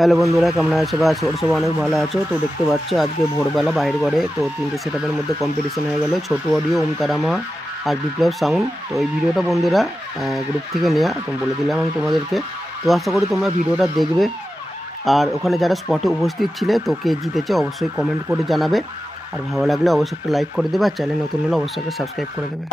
হ্যালো বন্ধুরা, কেমন আছো? বা সবাই অনেক ভালো আছো। তো দেখতে পাচ্ছ আজকে ভোরবেলা বাইরে ঘরে তো 3টে সেটআপের মধ্যে কম্পিটিশন হয়ে গেল, ছোটু অডিও, ওম তারামা আর বিপ্লব সাউন্ড। তো এই ভিডিওটা বন্ধুরা গ্রুপ থেকে নেওয়া, তো বলে দিলাম আমি তোমাদেরকে। তো আশা করি তোমরা ভিডিওটা দেখবে। আর ওখানে যারা স্পটে উপস্থিত ছিলে তো কে জিতেছে অবশ্যই কমেন্ট করে জানাবে। আর ভালো লাগলে অবশ্যই একটা লাইক করে দেবে, আর চ্যানেল নতুন হলে অবশ্যই একটা সাবস্ক্রাইব করে দেবে।